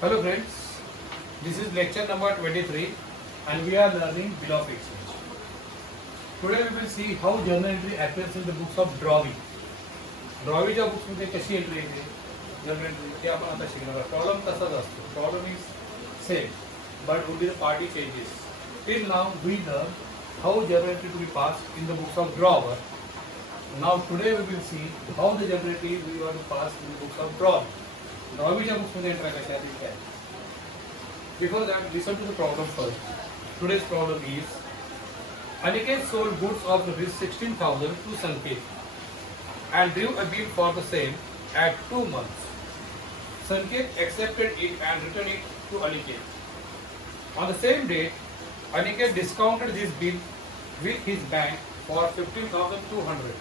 Hello friends, this is lecture number 23 and we are learning bill of exchange. Today we will see how journal entry appears in the books of drawing. ड्रॉवीच्या बुक्समध्ये कशी entry येते journal entry ते आपण आता शिकणार आहोत. Problem तसाच असतो. Problem is same but would be the party changes. Till now we learn how journal entry to be passed in the books of drawer. Now today we will see how the journal entry we want to pass in the books of drawing. ड्रॉवीच्या बुक्समध्ये entry कशा आहेत काय. Before that, listen to the problem first. Today's problem is Aniket sold goods of rupees 16,000 to Sanket and drew a bill for the same at 2 months. Sanket accepted it and returned it to Aniket. On the same date, Aniket discounted this bill with his bank for 15,200.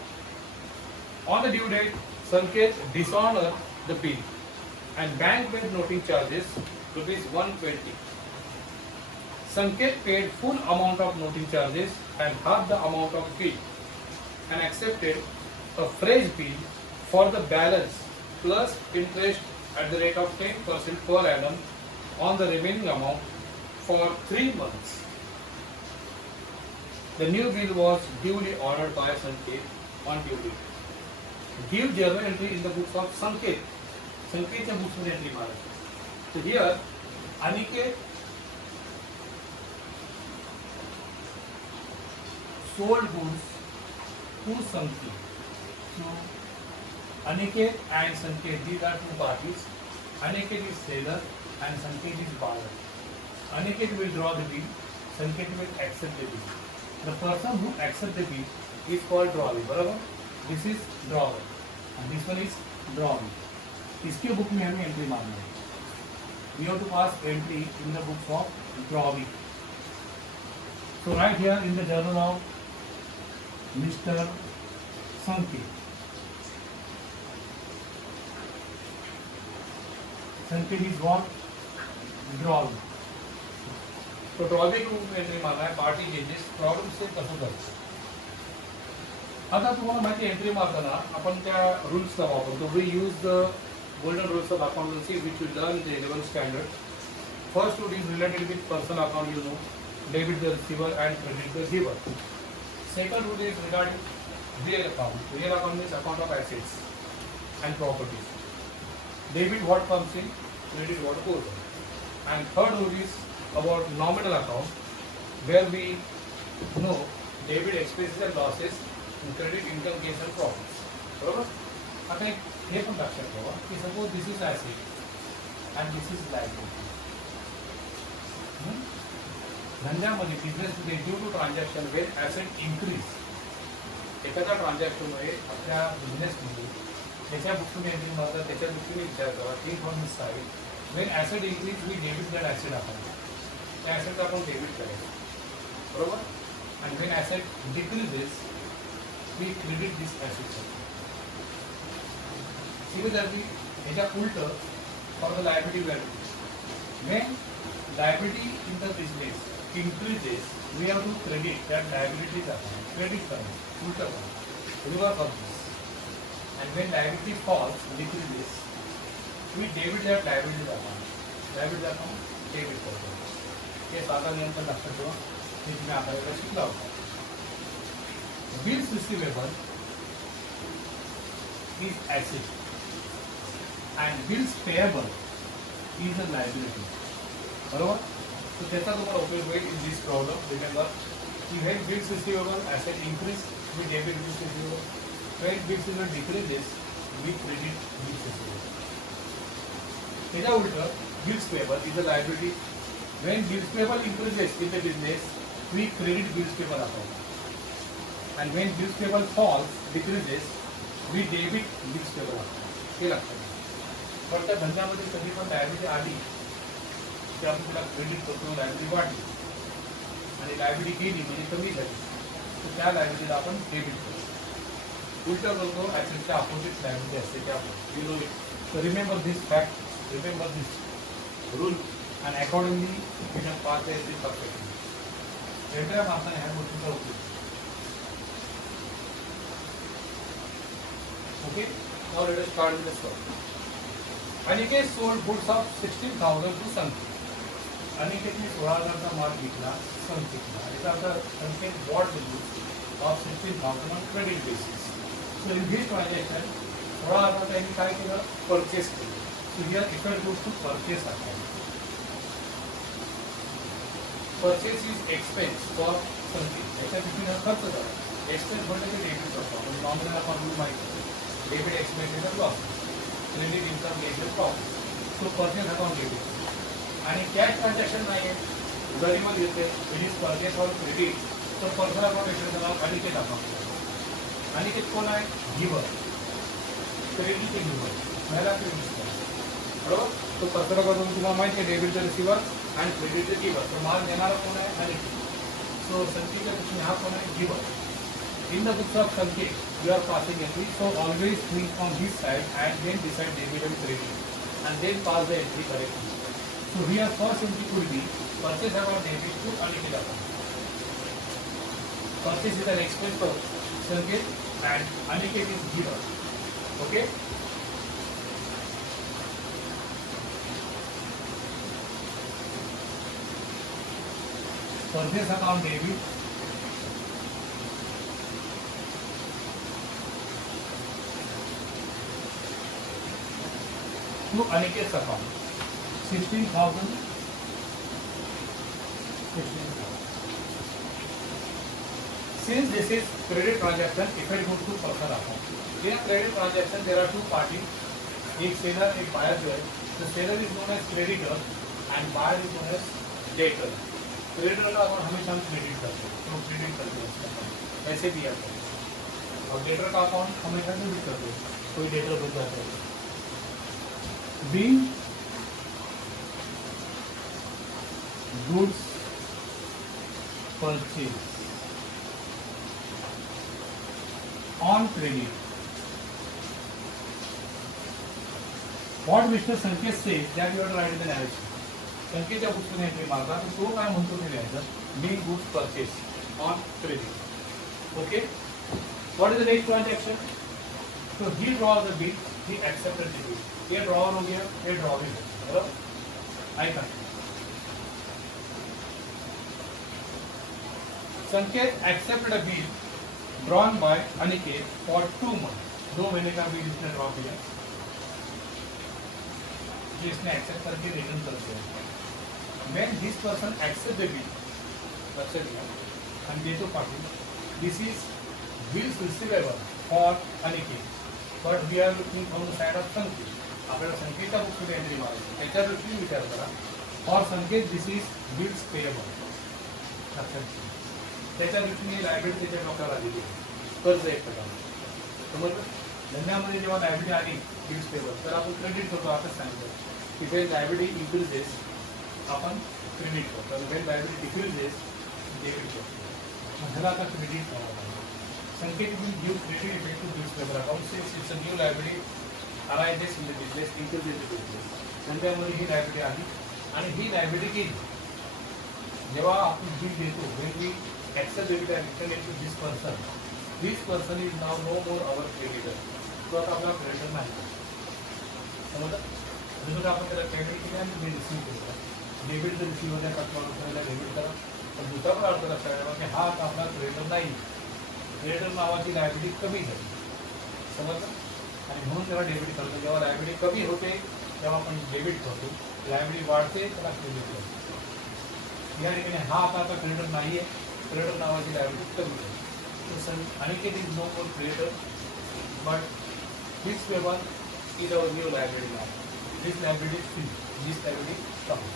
On the due date, Sanket dishonored the bill and bank paid noting charges rupees 120. Sanket paid full amount of noting charges and half the amount of bill and accepted a fresh bill for the balance plus interest at the rate of 10% per annum on the remaining amount for 3 months. The new bill was duly honored by Sanket on due date. Give journal entry in the books of Sanket. Sanketच्या books मध्ये entry मारायची. So here Aniket sold goods to Sanket. So Aniket and Sanket, these are two parties. Aniket is seller and Sanket is buyer. Aniket will draw the bill, Sanket will accept the bill. The person who accepts the bill is called drawee. बराबर? This is drawer and this one is drawee. इसके book में हमें entry मारना है. We have to pass entry in the books of drawee. So right here in the journal of Mr. Sanket. Sanket is what? Drawee. तो drawee के रूप में entry मारना है. पार्टी चेंजेस प्रॉब्लेम से कसं करायचं. आता तुम्हाला माहिती एंट्री मारताना आपण त्या रूल्सचा वापरतो. We use the golden rules of accountancy which we learn in the 11th standard. First rule is related with personal account, you know, debit the receiver and credit the giver. Second rule is regarding real account. Real account means account of assets and properties. Debit what comes in, credit what goes out. And third rule is about nominal account where we know debit expenses and losses and credit income gains and profits. बरोबर. आता एक हे पण लक्षात ठेवा की suppose this is asset and this is liability. धंद्यामध्ये बिझनेसमध्ये due to transaction when asset increase एखाद्या ट्रान्झॅक्शनमुळे आपल्या बिझनेसमध्ये त्याच्या बुकमध्ये एंट्री मारतात. त्याच्या दृष्टीने विचार करा की from this side when asset increase we debit that asset आपण त्या ॲसेटचा आपण डेबिट करायचं. बरोबर. And when asset decreases we credit this asset. Similarly, ह्याच्या उलट for the liability value. When liability in the business increases, we have to credit that liabilities account. Credit करणे, उलट करणे, reverse of this. And when liability falls, decreases, we debit that liabilities account. Liabilities account debit करतो. हे साधा नियम तर लक्षात ठेवा. हे तुम्ही आपल्याला शिकला होता. Bills receivable is asset. And bills payable is a liability. बरोबर. तो त्याचा तुम्हाला उपयोग होईल इन दिस प्रॉब्लेम. रिमेंबर की when bills receivable asset increase we debit bills receivable. When bills receivable decreases we credit bills receivable. त्याच्या उलट bills payable is a liability. When bills payable increases in the business we credit bills payable account. And when bills payable falls decreases we debit bills payable account. हे लक्षात. पण त्या धंद्यामध्ये कधी पण liability आली की आपण तिला क्रेडिट करतो. लायबिलिटी वाढली आणि लायबिलिटी गेली म्हणजे कमी झाली तर त्या लायबिलिटीला आपण डेबिट करतो. उलट करतो ॲसेटच्या अपोजिट लायबिलिटी असते त्या आपण you know it. So remember this fact, remember this rule and accordingly you can pass the entry perfectly. Entry मारताना ह्या गोष्टीचा उपयोग. Okay. Now let us start with the solve. Aniket sold goods of 16,000 to Sanket. अनिकेतने 16,000 का माल विकला संकेतला. याचा अर्थ संकेत bought the goods of 16,000 on credit basis. So in this transaction 16,000 त्यांनी काय केलं? Purchase केलं. So here effect goes to purchase account. Purchase is expense for Sanket. याच्या विक्रीला खर्च झाला. Expense म्हणजे ते डेबिट असतो. आपण नॉमिनल अकाउंट माहिती आहे. Debit expense is loss. Credit income debit profit. So purchase account debit आणि कॅश ट्रान्झॅक्शन नाही आहे उधारीमध्ये येते it is purchase or credit तर पर्सनल अकाउंट एक्शन झाला अनिकेत अकाउंट अनिकेत कोण आहे गिवर क्रेडिट गिवर पहिला क्रेडिट बरोबर तो पर्सनल अकाउंट तुम्हाला माहिती आहे डेबिटचा रिसिव्हर आणि क्रेडिटचा गिवर तो माल देणारा कोण आहे अनिकेत सो संकेतच्या दृष्टीने हा कोण आहे giver in the books of Sanket you are passing entry so always think on this side and then decide debit and credit and then pass the entry correctly. So here first entry could be purchase account debit to Aniket account. Purchase is an expense for Sanket and Aniket is giver. Okay. Purchase account debit to Aniket's account 16,000 since this is credit transaction effect goes to personal account. In credit transaction there are two parties एक seller एक buyer जो है the seller is known as creditor and buyer is known as debtor. creditor का account हमेशा हम credit करते हैं तो क्रेडिट करते हैं ऐसे भी आता है और डेटर का अकाउंट हमेशा डेबिट करते हैं कोई डेटर बन जाता है being goods purchased on credit. What Mr. Sanket says that you have to write in the narration. संकेतच्या पुस्तकाने एंट्री मारता तर तो काय म्हणतो ते लिहायचं being goods purchased on credit. Okay. What is the next transaction? So he draws the bill. He accepted the bill. ये drawer हो गया ये ड्रॉविंग है बराबर आई का संकेत accepted a bill drawn by Aniket for 2 months 2 महीने का बिल इसने ड्रॉ किया जिसने एक्सेप्ट करके रिटर्न कर दिया when this person accept the bill accept किया एंड दे to party this is bills receivable for Aniket but we are looking from the side of Sanket आपल्याला संकेतच्या बुकमध्ये एंट्री मारायची त्याच्या दृष्टीने विचार करा फॉर संकेत दिस इज बिल्स पेएबल लक्षात त्याच्या दृष्टीने लायबिलिटी त्याच्या डोक्यावर आलेली आहे कर्ज एक प्रकार समजलं धंद्यामध्ये जेव्हा लायबिलिटी आली बिल्स पेएबल तर आपण क्रेडिट करतो असंच सांगितलं की वेन लायबिलिटी इन्क्रीजेस आपण क्रेडिट करतो आणि वेन लायबिलिटी डिक्रीजेस डेबिट करतो ह्याला आता क्रेडिट करावं लागेल Sanket will give credit effect to bills payable account since it's a new liability arises in the business increases the business संध्यामध्ये ही लायबिलिटी आली आणि ही लायबिलिटी केली जेव्हा आपण बिल देतो when we accept the bill and return it to this person is now no more our creditor तो आता आपला क्रेडिटर नाही समजलं जसं आपण त्याला क्रेडिट केलं आणि बिल रिसीव्ह केलं डेबिट जर रिसीव्ह होण्या कस्टमरला डेबिट करा पण दुसरा पण अर्थ लक्षात ठेवा की हा आपला क्रेडिटर नाही क्रेडिटर नावाची लायबिलिटी कमी झाली समजलं आणि म्हणून तेव्हा डेबिट करतो जेव्हा लायबिलिटी कमी होते तेव्हा आपण डेबिट करतो लायबिलिटी वाढते त्याला क्रेडिट करतो या ठिकाणी हा आता क्रेडिटर नाही आहे क्रेडिटर नावाची लायबिलिटी कमी आहे तर Aniket is no more creditor but this paper is our new liability नाव this liability free this liability कमी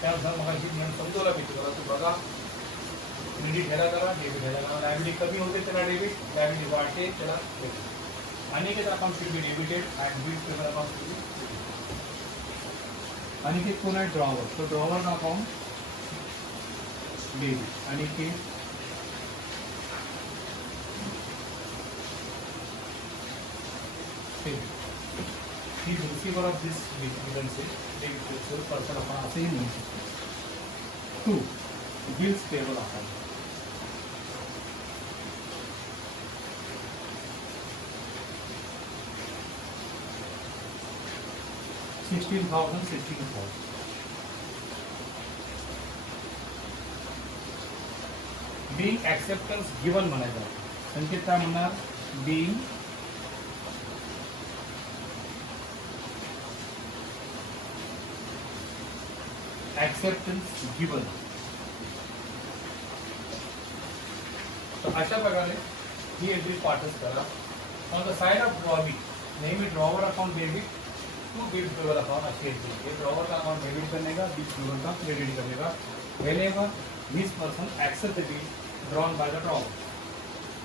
त्यानुसार मला जी नियम समजवला पाहिजे मला तो बघा क्रेडिट ह्याला करा डेबिट ह्याला करा लायबिलिटी कमी होते त्याला डेबिट लायबिलिटी वाढते त्याला credit Aniket account should be debited and bill payable account should be credited. Aniket कोण आहे ड्रॉवर तो drawer account debit Aniket he is receiver of this bill you can say debit person आपण असेही म्हणू शकतो 2 bills payable account 16,000, 16,000. Being acceptance given म्हणायचं. संकेत काय म्हणणार? Being acceptance given. तर अशा प्रकारे ही एंट्री पाठच करा. On the side of drawing नेहमी drawer account debit to bills payable account अच्छी एंट्री है. ड्रॉवर का अकाउंट डेबिट करने का, बिल्स पेबल का क्रेडिट करने का. whenever this person accept the bill drawn by the drawer.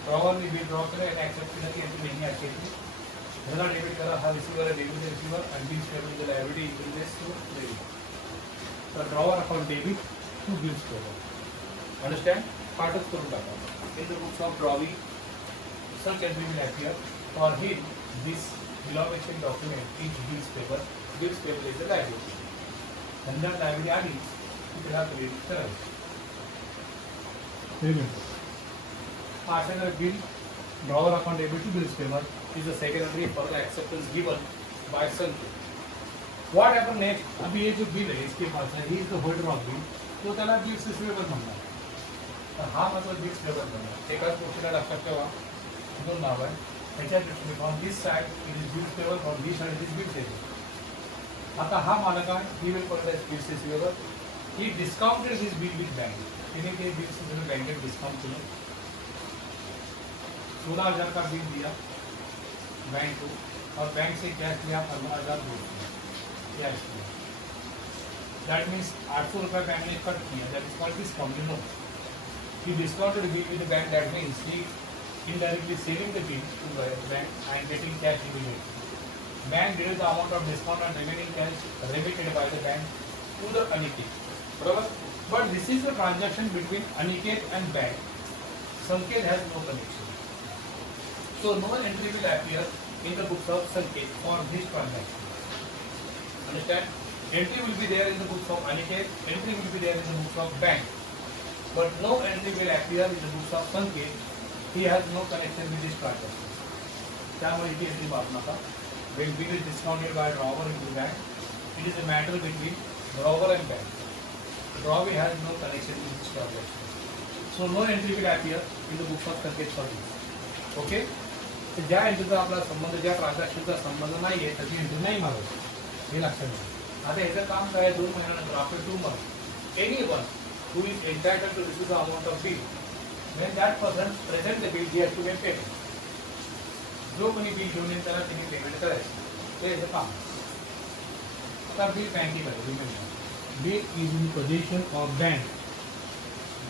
Drawer ने बिल ड्रॉ करा आणि ऍक्सेप्ट केलं की एंट्री नहीं आती है. ह्याला डेबिट करा, हा रिसीवर आहे, डेबिट रिसीवर आणि bills payable the liability increases to credit. तर drawer account debit to bills payable. Understand? पाठच करून टाका. In the books of drawing, such entry will appear. For him, this bill of exchange document is bills payable. Bills payable is the liability. नंतर liability आली की त्याला credit करायचं. अशा bill drawer account debit to bills payable is the second entry for the acceptance given by Sanket. What happened next? अभी ये जो bill है इसके पास है, he is the holder of bill, तो त्याला बिल्स पेबल म्हणणार. तर हा मतलब बिल्स पेबल बनणार. एकाच गोष्टीला लक्षात ठेवा, दोन नाव आहे. ह्याच्या दृष्टीने from this side it is bills payable, from this side it is bills payable. आता हा मालक आहे, he will contact bills payable. He discounted his bill with bank. तिने ते बिल्स पेबल बँकेत डिस्काउंट केलं. 16,000 का बिल दिया बैंक को और बैंक से कैश लिया 15,200 कैश लिया. दैट मीन्स 800 रुपये बैंक ने कट किया. That is called discount. You know, he discounted bill with the bank. That means he indirectly selling the bill to the bank and getting cash immediately. Bank deduct the amount of discount and remaining cash remitted by the bank to the Aniket. Barabar? But this is the transaction between Aniket and bank. Sanket has no connection. So no entry will appear in the books of Sanket for this transaction. Understand? Entry will be there in the books of Aniket. Entry will be there in the books of bank. But no entry will appear in the books of Sanket. He has no connection with this transaction. त्यामुळे ही entry पाहू नका. When bill is discounted by drawer into bank, it is a matter between drawer and bank. Drawer has no connection with this transaction. So no entry will appear in the books of Sanket for this. Okay? तर ज्या एंट्रीचा आपला संबंध, ज्या ट्रान्झॅक्शनचा संबंध नाही आहे त्याची entry नाही मारायची. हे लक्षात घ्या. आता याचं काम काय? 2 महिन्यानंतर after 2 months anyone who is entitled to receive the amount of bill, when that person present the bill, he has to make payment. जो कोणी बिल घेऊन येईल त्याला त्यांनी पेमेंट करायचं. ते याचं काम. आता बिल बँकेमध्ये remember, bill is in position of bank.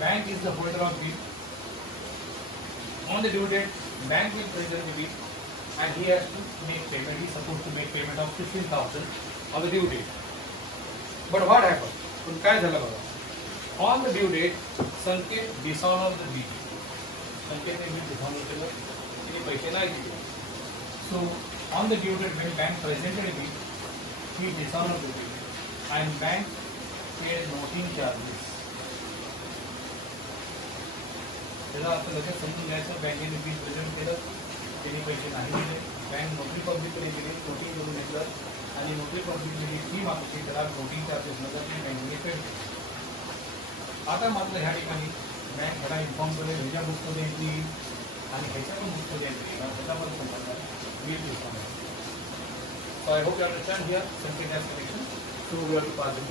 Bank is the holder of bill. On the due date, bank will present the bill and he has to make payment. He is supposed to make payment of 15,000 on the due date. But what happened? पण काय झालं बघा. On the due date, Sanket dishonored the bill. Sanket ने bill dishonor केलं, तिने पैसे नाही दिले. So on the due date, when bank presented a bill, he dishonored the bill, and bank paid noting charges. त्याला आता लगेच समजून घ्यायचं, बँकेने बिल प्रेझेंट केलं, त्यांनी पैसे नाही दिले, बँक नोटरी पब्लिककडे दिली, नोटिंग करून घेतलं आणि नोटरी पब्लिकने जी फी मागितली त्याला नोटिंग चार्जेस नंतर ती बँकेने पेड केली. आता मात्र ह्या ठिकाणी बँक ह्याला इन्फॉर्म करेल, ह्याच्या बुकमध्ये एंट्री येईल आणि ह्याच्या पण बुकमध्ये एंट्री येईल. ह्याच्यामध्ये संबंध bill discount. So I hope you understand here Sanket has connection. So we have to pass it.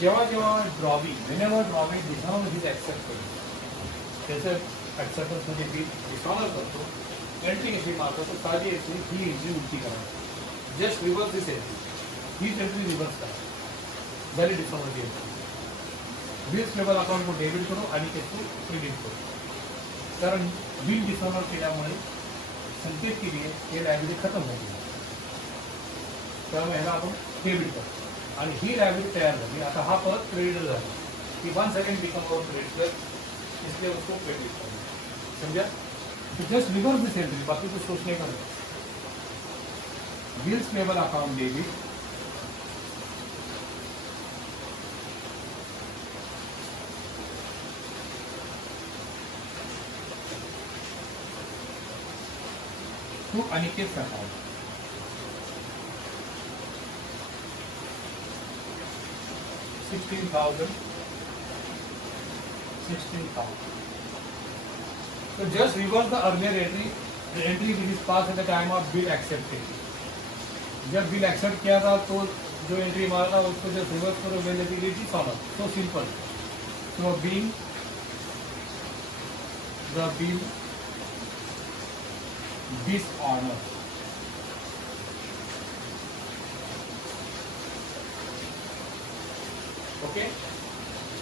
जेव्हा जेव्हा drawing, whenever drawing dishonour is accepted, त्याचं ॲक्सेप्टन्समध्ये बिल डिस्काउंट करतो, एंट्री कशी मारतो, तर साधी एंट्री ही एंट्री उलटी करायची. जस्ट रिव्हर्स दिस एंट्री, हीच एंट्री रिव्हर्स करा. झाली डिस्काउंटची एंट्री. बिल्स पेबल अकाउंट को डेबिट करो आणि त्याचं क्रेडिट करो. कारण बिल डिस्काउंट केल्यामुळे संकेत केली आहे हे लायबिलिटी खतम होती. त्यामुळे ह्याला आपण डेबिट करतो आणि ही लायबिलिटी तयार झाली. आता हा परत क्रेडिट झाला की 1 सेकंड बिकम अवर क्रेडिट, इसलिए उसको क्रेडिट करना. समझा? तो जस्ट रिवर्स दिस एंट्री, बाकी कुछ सोचने का नहीं. Bills payable account debit to Aniket's account. 16,000. 16,000. So just reverse the earlier entry, the entry which is passed at the time of bill accepted. जब बिल एक्सेप्ट किया था तो जो एंट्री मारा था उसको जस्ट रिवर्स करो when the bill is dishonored. So simple. So being the bill dishonored. Okay.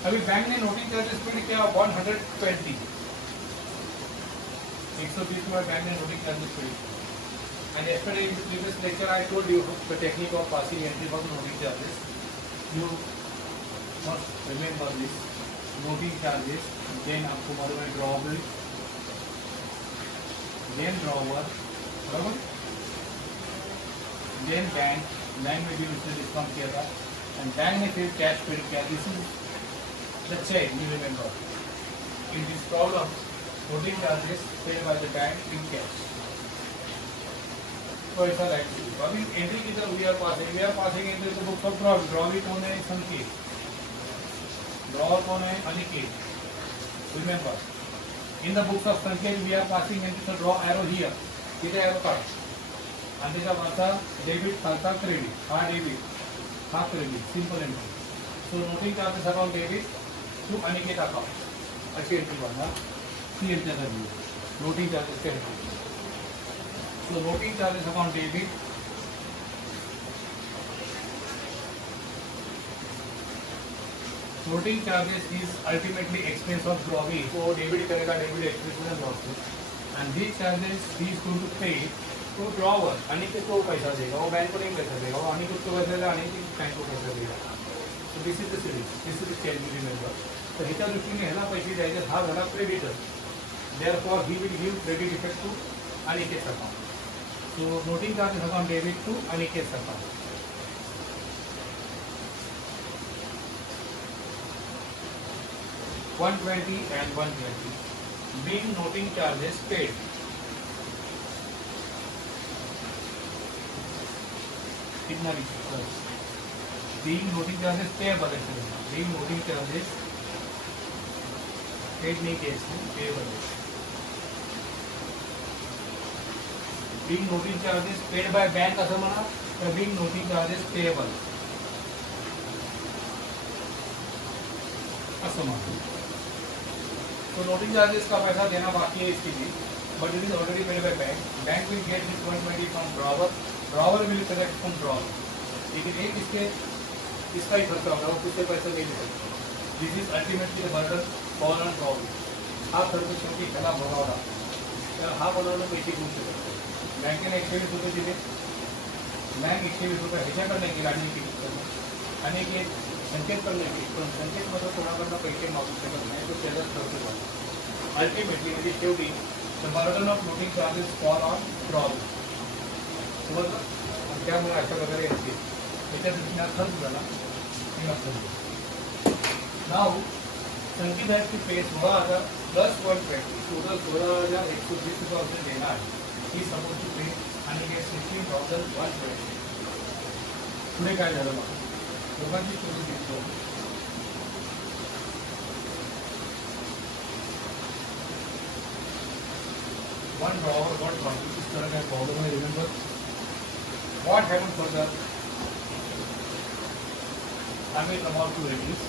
अभी बैंक ने नोटिंग चार्जेस पेड किया 120. 120 में बैंक ने noting charges paid. And yesterday in the previous lecture I told you the technique of passing entry for noting charges. You must remember this. Noting charges, then आपको मालूम है drawable, then drawer, बराबर? Then bank में भी उसने discount किया था, and bank ने फिर कैश पेड किया. This is the chain, you remember. In this problem, noting charges paid by the bank in cash. तो ऐसा लाइक अभी एंट्री की तरफ वी आर पासिंग एंट्री तो बुक ऑफ ड्रॉ. ड्रॉवी कौन है? संकेत. ड्रॉवर कौन है? Aniket. Remember in the books of संकेत वी आर पासिंग एंट्री. तो ड्रॉ एरो हियर. किती एरो काढ. आणि त्याच्या वरचा डेबिट खालचा क्रेडिट. हा डेबिट, हा credit. Simple entry. So noting charges account debit to Aniket account. अशी एंट्री बनणार. ती एंट्री झाली noting charges entry. So noting charges account debit noting charges is ultimately expense of drawing. So debit करेगा debit expense में draw. And these charges he is going to pay to drawer. Aniket को पैसा देगा, वो bank को नहीं पैसा देगा, वो अनिकेत को पैसा देगा, अनिकेत बैंक को पैसा देगा. So this is the series. This is the change you remember. So ह्याच्या दृष्टीने ह्याला पैसे द्यायचे. हा झाला creditor. Therefore he will give credit effect to Aniket account. So noting charges account debit to Aniket's account. $120 and $120. Being noting charges paid. कितना लिखा? Being noting charges payable है. Being noting charges paid नहीं केस में payable है. Being noting charges paid by bank असं म्हणा तर being noting charges payable असं म्हणा. तो noting charges का पैसा देना बाकी है इसके लिए, but it is already paid by bank. Bank will get this 120 from drawer. Drawer will collect from drawer. लेकिन एक इसका ही खर्चा होगा, उससे पैसा नहीं ले सकते. This is ultimately the burden fall on drawer. हा खर्च शेवटी त्याला भरावा लागतो. तर हा बनवणं पैसे घेऊ शकतो. बँकेने 120 दिले. बँक 120 ह्याच्याकडनं गेला आणि एक संकेतकडनं गेली. पण संकेतमध्ये कोणाकडनं पैसे मागू शकत नाही, तो त्याचाच खर्च झाला. अल्टिमेटली म्हणजे शेवटी the burden of noting charges fall on drawer. समजलं? आणि त्यामुळे अशा प्रकारे येते. त्याच्या दृष्टीने खर्च झाला. नाव संकेत आहे की पे 16,000 प्लस 120 टोटल 16,120 रुपये देणार आहे. ही सपोज टू पे आणि हे 16,120. पुढे काय झालं बघा. दोघांची स्टोरी दिसतो. One drawer got dropped. इस तरह का प्रॉब्लम है. Remember what happened further? I will about to reduce.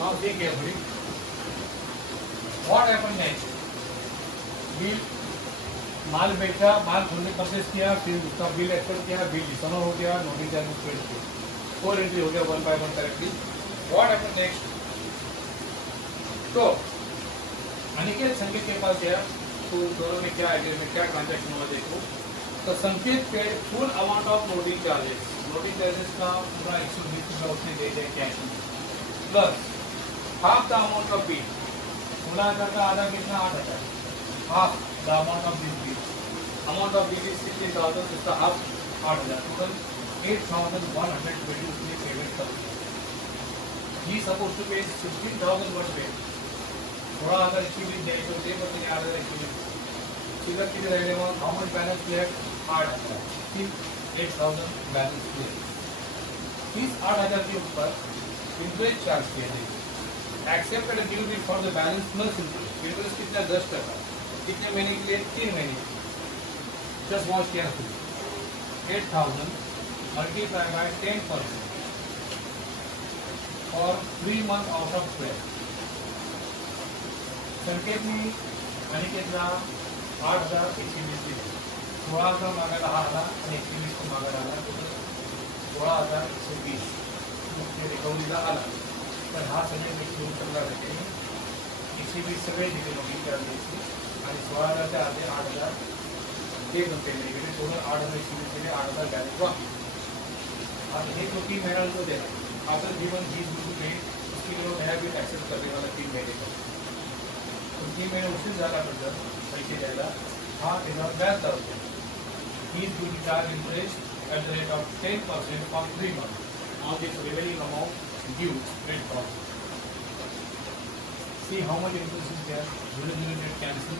Now see carefully. What happened next? Bill माल बेचा, माल खुलने परचेस किया, फिर उसका बिल एक्सेप्ट किया, बिल डिसऑनर हो गया, नोटिंग चार्जेस पेड किए. 4 एंट्री हो गया 1 by 1 correctly. What happened next? तो अनिकेत संकेत के पास गया. तो दोनों में क्या एग्रीमेंट, क्या ट्रांजैक्शन हुआ देखो. तो संकेत paid full amount of noting charges. Noting charges का पूरा 120 रुपये उसने दे दिया कैश में, plus half the amount of bill. 16,000 का आधा कितना 8,000, half the amount of this bill, amount of bill is 16,000, इसका हाफ 8,000, टोटल 8,120 उसने पेमेंट कर दिया. ही सपोज टू पे 16,000 वन पे 16,000 इसकी बिल द्यायची होते पण त्याने 8,000 इसकी बिल शिल्लक किती राहिले मग how much balance clear 8,000 8,000 balance clear. इस 8,000 के ऊपर इंटरेस्ट चार्ज किया जाएगा. Accepted due bill for the balance plus interest. Interest कितना 10%, कितने महीने के लिए 3 महीने. Just watch carefully 8,000 multiply by 10% for 3 month out of 12. संकेतनी अनिकेतला 8,120 दिले. 16,000 मागायला हा आला आणि 120 मागायला आला, टोटल 16,120 रिकव्हरीला आला. तर हा सगळे मिळून करण्यासाठी 120 सगळे दिले नोटिंग करायची आणि 16,000च्या आधी 8,000 ते पण पेमेंट केले. टोटल 8,120 दिले, 8,000 बॅलन्स बाकी. आता हे जो 3 महीना जो देना after given these will be paid, उसके लिए नया बिल एक्सेप्ट करने वाला 3 महीने का. तो 3 महीने उशीर झाला तर पैसे द्यायला हा त्याच्यावर व्याज लावतो. These will be charged interest at the rate of 10% for 3 months on this remaining amount due paid for. See how much interest is there. 0 get cancel.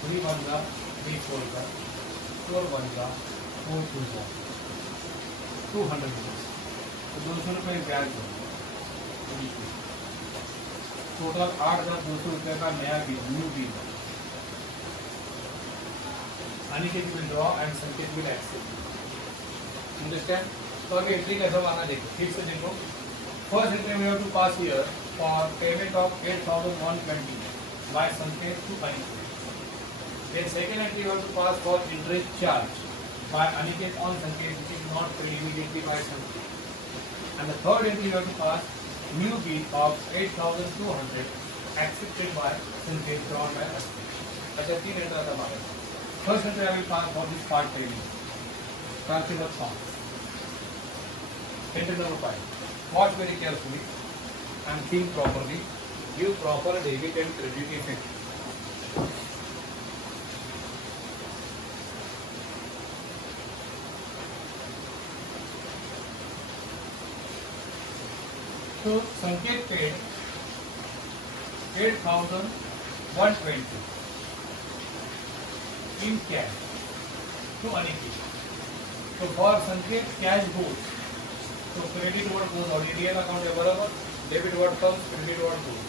3 1 का 3 4 का 4 1 का 4 2 का 200 rupees. तो 200 रुपये ब्याज हो. टोटल 8,200 रुपये का नया bill, new bill. Aniket will draw and संकेत will accept. Understand? तो अभी एंट्री कैसा माना देखो, ठीक से देखो. First entry we have to pass here for payment of 8,120 by संकेत to Aniket. Then second entry we have to pass for interest charge by Aniket on संकेत which is not paid immediately by संकेत. And the third entry we have to pass new bill of 8,200 accepted by संकेत drawn by Aniket. अच्छा 3 entry आता हमारे. First entry I will pass for this part payment. Transfer of sum. Entry number 5. Watch very carefully and think properly. Give proper debit and credit effect. So Sanket paid 8,120 in cash to Aniket. So for Sanket cash goes. So credit what goes out. ATM account है बराबर. Debit what comes, credit what goes.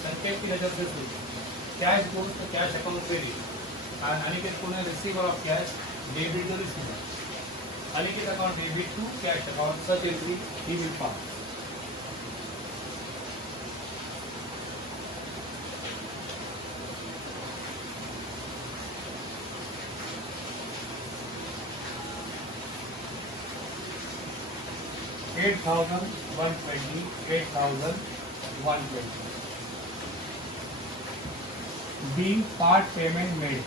संकेत की नजर से सोचो. Cash goes to cash account credit. And Aniket को ने receiver of cash debit the receiver. Aniket account debit to cash account. Such entry he will pass. $8,120, $8,120. Being part payment made.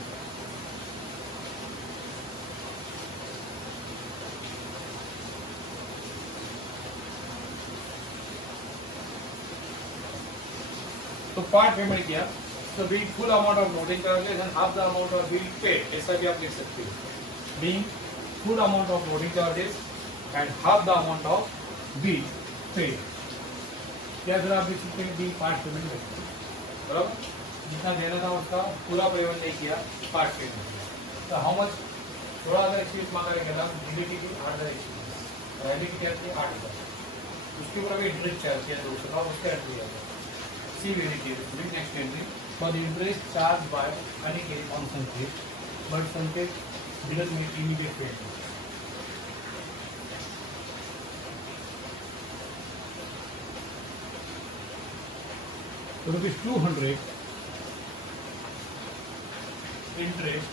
तो part payment किया, तो being full amount of noting charges and half the amount of bill paid, ऐसा भी आप लिख सकते हो. Being full amount of noting charges and half the amount of bill paid. क्या जरा आप लिख सकते हैं बीइंग पार्ट पेमेंट में, बराबर जितना देना था उसका पूरा पेमेंट नहीं किया, पार्ट पेमेंट. तो हाउ मच 16,120 मांगा रहेगा, डिलीटी की 8,120, पहले की क्या थी 8,000, उसके ऊपर अभी इंटरेस्ट चार्ज किया 200 का, उसका एंट्री आ गया. See very carefully next entry for the interest charged by Aniket on Sanket, but Sanket didn't make immediate payment. So rupees 200 interest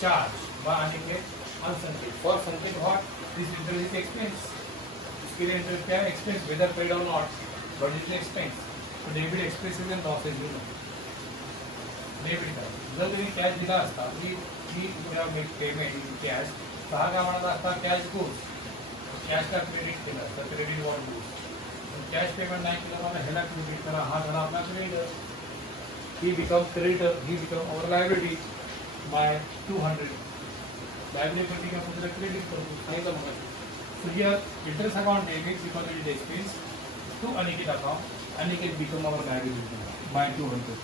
charged by Aniket on Sanket. For Sanket what? This interest is expense. इसके लिए interest क्या है? Expense, whether paid or not. But it's expense. So debit expenses and losses will know. Debit card. जब तुम्ही cash दिला असता, we have made payment in cash. तर हा काय म्हणत असता cash goes. Cash का credit केला असता, credit what goes. Cash payment नाही केलं मला ह्याला क्रेडिट करा, हा झाला आपला creditor. He become creditor, he become our liability by 200. Liability का आपण त्याला क्रेडिट करतो सांगितलं मग. So here interest account debit because it is expense to Aniket account. Aniket become our liability by 200.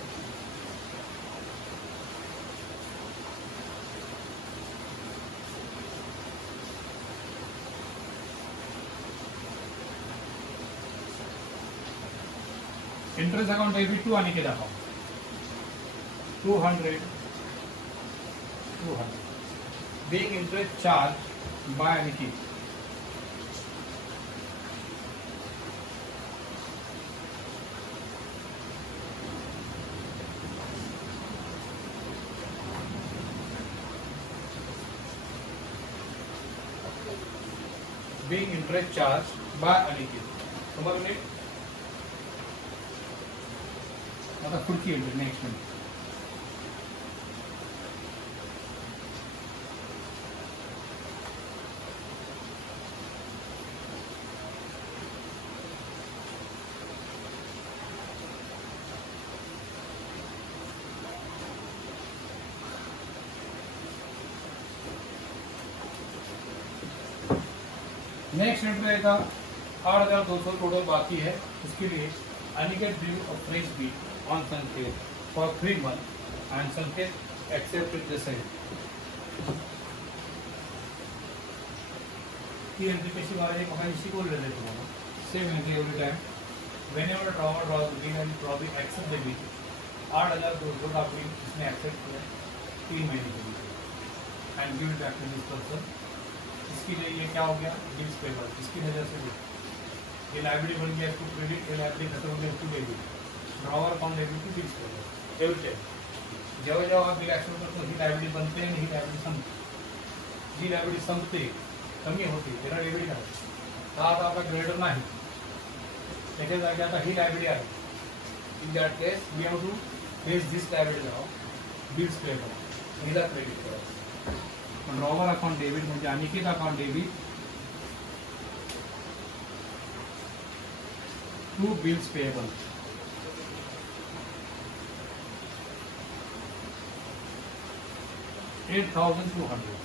Interest account debit to Aniket account 200. Being interest charged by Aniket. Being interest charged by Aniket. समझ में? आता पुढची entry next entry. Next entry रहेगा 8,200 total बाकी है. उसके लिए Aniket drew a fresh bill on Sanket for 3 months and Sanket accepted the same. ही एंट्री कशी मारायची मग शिकवलेलं आहे तुम्हाला. Same entry every time whenever drawer draws bill and probably accept the bill. 8,200 का बिल इसने एक्सेप्ट किया 3 महीने के लिए and give it back to this person. इसके लिए ये क्या हो गया बिल्स पेबल. इसकी वजह से ये लाइबिलिटी बन गया इसको क्रेडिट, ये लाइबिलिटी खत्म हो गया इसको debit. Drawer account debit to bills payable every time. जेव्हा जेव्हा बिल ॲक्सेप्ट करतो ही लायबिलिटी बनते आणि ही लायबिलिटी संपते. जी लायबिलिटी संपते कमी होते त्याला डेबिट आहे. हा आता आपला क्रेडिटर नाही, त्याच्या जागी आता ही लायबिलिटी आहे. In that case we have to face this liability नाव बिल्स पेबल. हिला क्रेडिट करायचं. ड्रॉवर अकाउंट डेबिट म्हणजे Aniket account debit to bills payable. $8,200.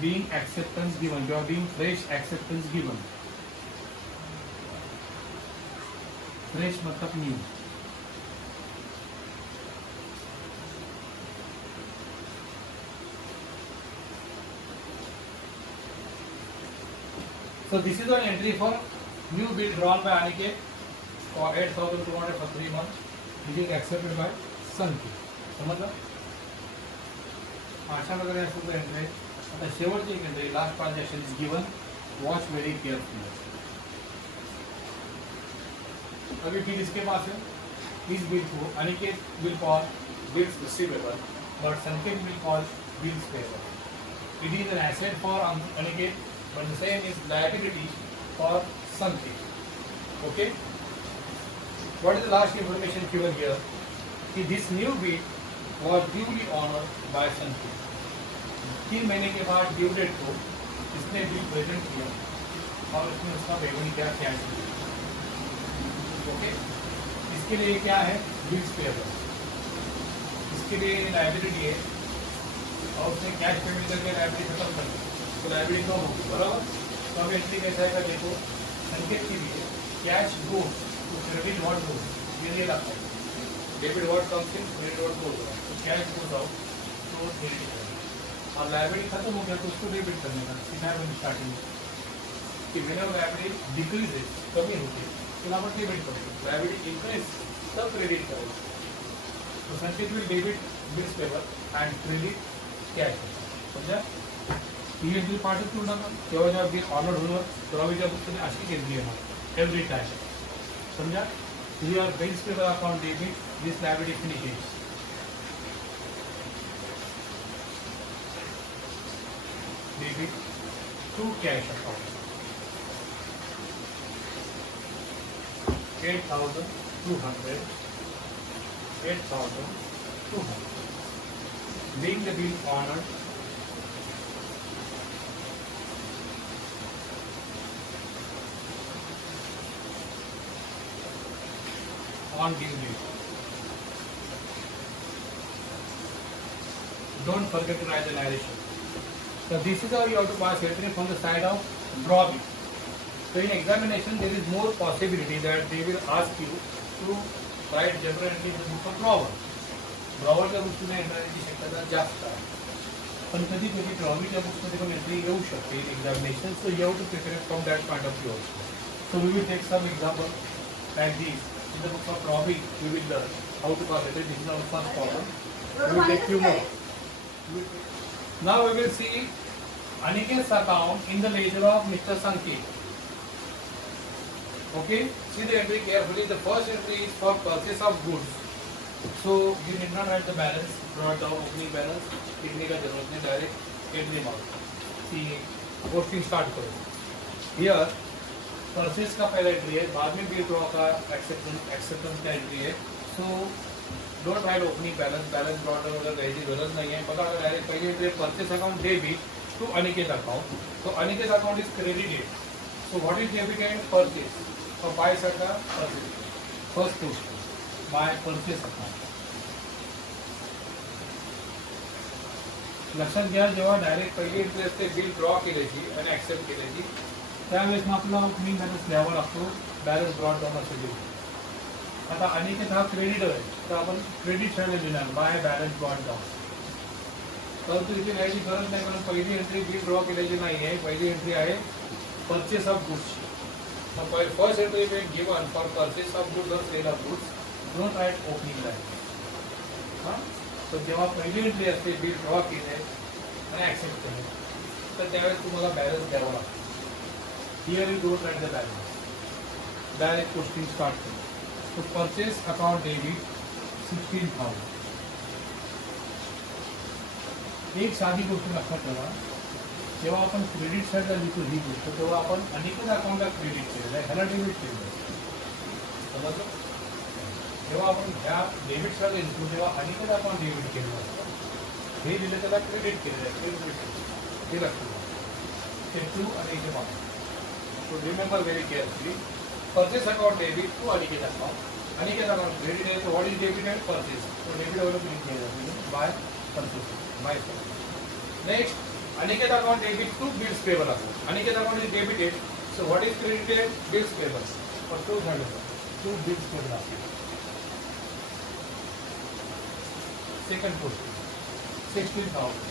Being acceptance given, you are being fresh acceptance given. Fresh मतलब new. So this is an entry for new bill drawn by Aniket for 8,200 for 3 months, which is accepted by Sanket. समजलं? अशा प्रकारे असं entry. आता शेवटची एक entry last transaction is given. Watch very carefully. अभी bill इसके पास है. इस बिल को Aniket will call bills receivable but Sanket will call bills payable. It is an asset for Aniket but the same is liability for Sanket. Okay. What is the last information given here? This new bill was duly honored by Sanket. 3 महीने के बाद due date को इसने bill present किया और इसने उसका payment किया कैश में. ओके. इसके लिए क्या है बिल्स पेएबल. इसके लिए लायबिलिटी है और उसने कैश पेमेंट करके लायबिलिटी खत्म कर दी तो लायबिलिटी कम होगी. बराबर. तो अब एंट्री कैसा है कर देखो. संकेत के लिए cash go to credit what go ये लगता है. Debit what comes in credit what goes out. तो कैश गोज आउट तो क्रेडिट करेगा और लायबिलिटी खत्म हो गया तो उसको डेबिट करने का. सिखाया मैंने स्टार्टिंग में कि मैंने लायबिलिटी डिक्रीज है कमी होती है तो आपण डेबिट करेंगे. लायबिलिटी इंक्रीज तब क्रेडिट करेगा. तो संकेत will debit bills payable and credit cash. समझा? ही एंट्री पार्टच करू नका. तेव्हा जेव्हा बिल ऑर्डर होणार तेव्हा त्या पुस्तकाने अशी एंट्री येणार एव्हरी टाइम. समजा? Here bills payable account debit this liability finishes. Debit to cash account 8,200. 8,200. Being the bill honored on due date. Don't forget to write the narration. So this is how you have to pass entry from the side of drawing. So in examination there is more possibility that they will ask you to write general entry in the book of drawer. ड्रॉवरच्या गोष्टीने येण्याची शक्यता जास्त आहे. पण कधी कधी ड्रॉवीच्या बुक्समध्ये पण entry येऊ शकते in examination. So you have to prepare from that point of view. So we will take some example like this. In the book of drawing we will learn how to pass entry. This is our first problem. We will take few more. Now we will see Aniket's account in the ledger of Mr. Sanket. Okay, see the entry carefully. The first entry is for purchase of goods. So you need not write the balance, brought down opening balance, लिखने का जरूरत नहीं, direct entry मारो. सी posting start करो. Here purchase का पहला entry है, बाद में विड्रॉ का एक्सेप्टेंस का एंट्री है. So don't write opening balance, balance brought down वगैरह की जरूरत नहीं है. पता है डायरेक्ट पहली entry purchase account debit to Aniket account. तो Aniket account is credited. So what is debited? Purchase. और बाय साइड का purchase. First post by purchase account. लक्षात घ्या, जेव्हा डायरेक्ट पहिली एंट्री असते बिल ड्रॉ केल्याची आणि ॲक्सेप्ट केल्याची, त्यावेळेस मग आपल्याला ओपनिंग बॅलन्स लिहावा लागतो. बॅलन्स ब्रॉट डाऊन असे लिहू. आता अनिकेत हा क्रेडिटर आहे, तर आपण क्रेडिट साईडला लिहिणार बाय बॅलन्स ब्रॉट डाऊन. परंतु इथे लिहायची गरज नाही, कारण पहिली एंट्री बिल ड्रॉ केल्याची नाही आहे. पहिली एंट्री आहे परचेस ऑफ गुड्स. मग फर्स्ट एंट्री में given for purchase of goods और sale of goods. Don't write opening line. हां, तो जेव्हा पहिली एंट्री असते बिल ड्रॉ केले आणि ॲक्सेप्ट केले, तर त्यावेळेस तुम्हाला बॅलन्स द्यावा लागतो. Here you don't write the balance, direct posting start करो. तो परचेस अकाउंट डेबिट 16,000. एक साधी गोष्ट लक्षात ठेवा, जेव्हा आपण क्रेडिट साईडला लिहितो ही गोष्ट, तेव्हा आपण अनेकच अकाउंटला क्रेडिट केलेलं आहे, ह्याला डेबिट केलेलं आहे. समजलं? जेव्हा आपण ह्या डेबिट साईडला लिहितो तेव्हा अनेकच अकाउंट डेबिट केलेलं असतं. हे लिहिलं त्याला क्रेडिट केलेलं आहे. हे लक्षात ठेवा. स्टेप 2 आणि इथे पाहतो. So remember very carefully. Purchase account debit to Aniket account. Aniket account credit आहे, तो what is debit and purchase. तो डेबिट वगैरे क्लिक केलं जातं by purchase by. Next, Aniket account debit to bills payable account. Aniket account is debited. So what is credited? Bills payable. For two bills payable account. Second question, 16,000.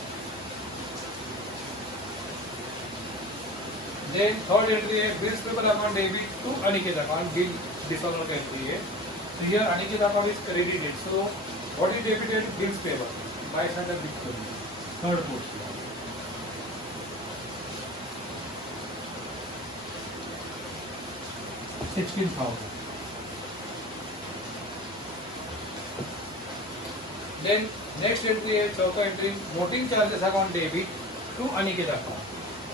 Then third entry है bills payable account debit to Aniket account. Bill disallowed entry है. So here Aniket account is credited. So what is debited? Bills payable. By side of bills payable. Third question. 16,000. Then next entry है चौथा entry, noting charges account debit to Aniket account.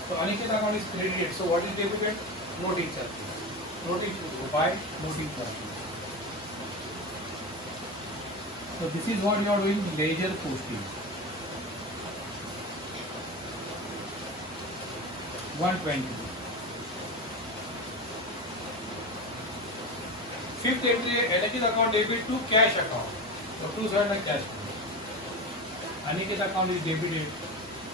So Aniket account is credited. So what is debited? Noting charges. Noting by noting charges. So this is what you are doing, ledger posting. 120. Fifth entry है Aniket account debit to cash account. So two side में cash. Aniket account is debited.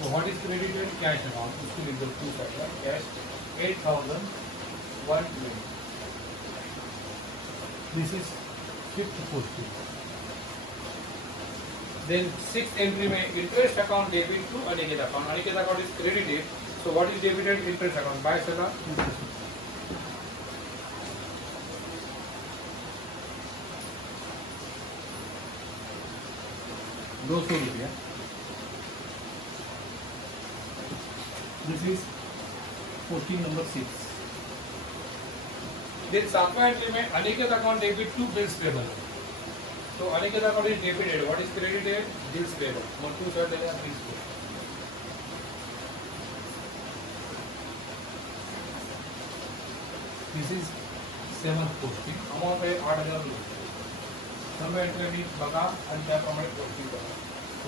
So what is credited? Cash account. उसको लिख दो two side में cash 8,120. This is fifth posting. Then sixth entry में interest account debit to Aniket account. Aniket account is credited. So what is debited? Interest account. Buy sala interest. ₹200. This is posting number 6. Then सातवां entry में Aniket account debit to bills payable. तो Aniket account is debited. What is credited? Bills payable. और to side देगा bills payable. This is 7th posting. Amount है 8,000. सर्व entry बघा आणि त्याप्रमाणे पोस्टिंग करा.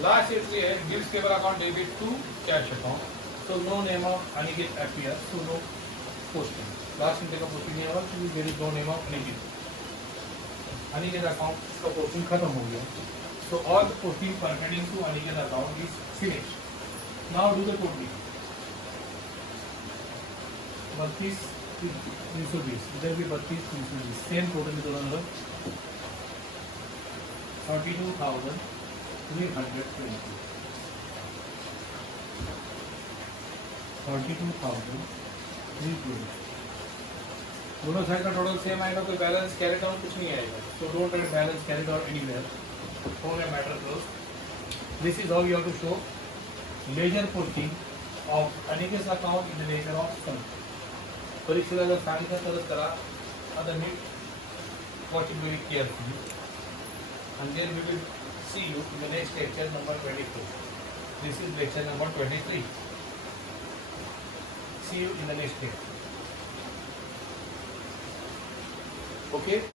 लास्ट एंट्री है bills payable account debit to cash account. So no name of Aniket appears. So no posting. Last entry का posting नहीं होगा क्योंकि there is no name of Aniket. Aniket account इसका पोर्शन खत्म हो गया. So all the posting pertaining to Aniket account is finished. Now do the total. 32 320. इधर भी 32 320. Same total is another 32,320. 32,320. दोनों साइड का टोटल सेम आएगा. कोई बैलेंस कैरी डाउन कुछ नहीं आएगा. So don't write balance carried out anywhere. Only matter close. This is how you have to show ledger posting of Aniket's account in the nature of sum. परीक्षेला जर सांगितलं तरच करा. Other need watch it very carefully. And then we will see you in the next lecture number 24. This is lecture number 23. See you in the next lecture. Okay.